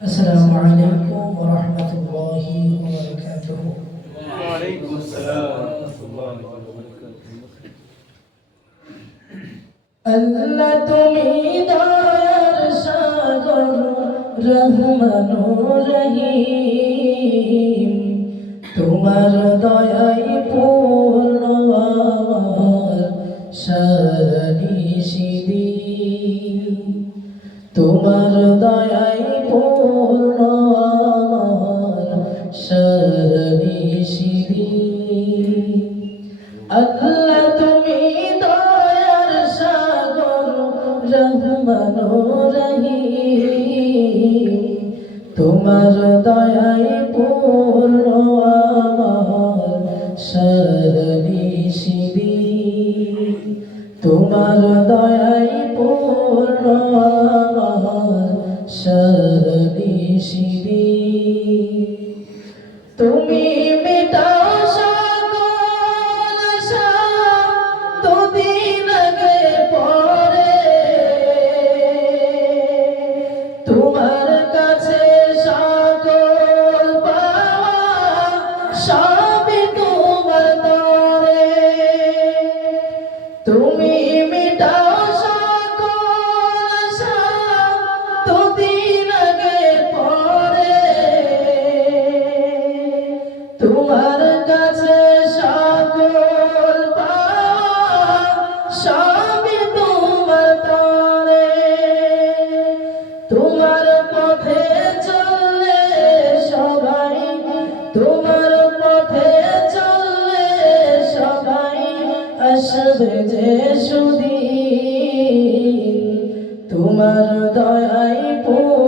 السلام عليكم ورحمة الله وبركاته وعليكم السلام ورحمة الله وبركاته আল্লাহ তুমি দয়ার সাগর রহমান রহিম তোমার দয়াই পূর্ণ আমার সারনিশিদি তোমার দয়াই তোমার দয়াই পূর্ণ আমার সরনিশিদি তোমার দয়াই পূর্ণ আমার সরনিশিদি তুমি মেটাও সকল দুদিন আগে পরে কাছে তোমার পথে চললে সবাই পথে চললে সবাই আসবে যে তোমার দয়াই পূর্ণ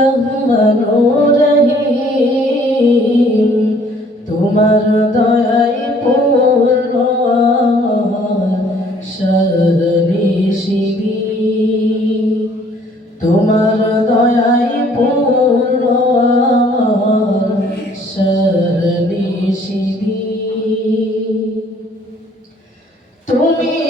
রহমান রহিম তোমার দয়াই পূর্ণ আমার সরনিশিদি তোমার দয়াই পূর্ণ আমার সরনিশিদি তুমি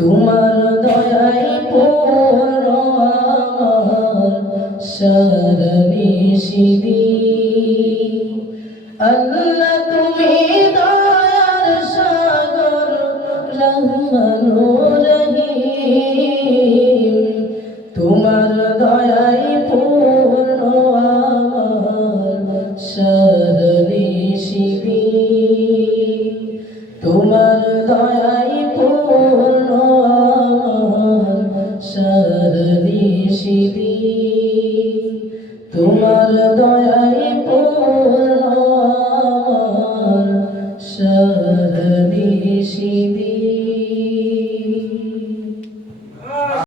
তোমার দয়াই পূর্ণ আমার সারণি আল্লাহ তুমি দয়ার সাগর রহমান রহিম। তোমার দয়া You see Kishimi